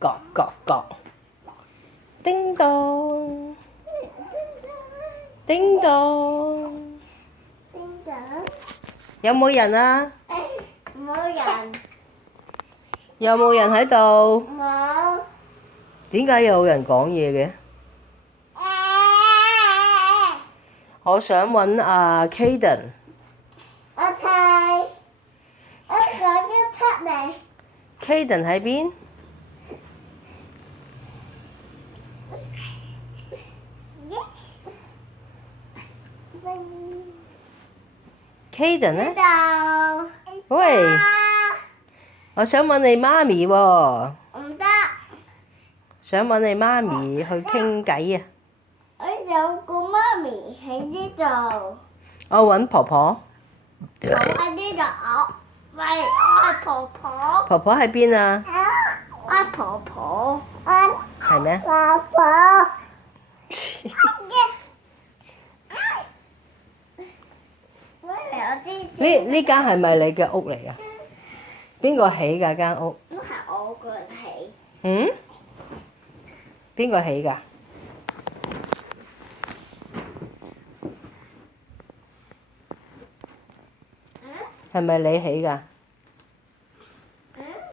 各各各，叮當，叮當，邊度？有冇人啊？冇人。有冇人喺度？冇。點解有人講嘢嘅？我想揾阿 Caden。我睇，我想要出嚟。Caden 喺邊？Caden 呢？度。喂，我想揾你媽咪喎。唔得。想揾你媽咪去傾偈啊！我有個媽咪喺呢度。我揾婆婆。我喺呢度。喂，我係婆婆。婆婆喺邊啊？我係婆婆。係咩？婆婆。呢間係咪你嘅屋嚟啊？邊個起㗎間屋？都係我個起。嗯？邊個起㗎？係咪你起㗎？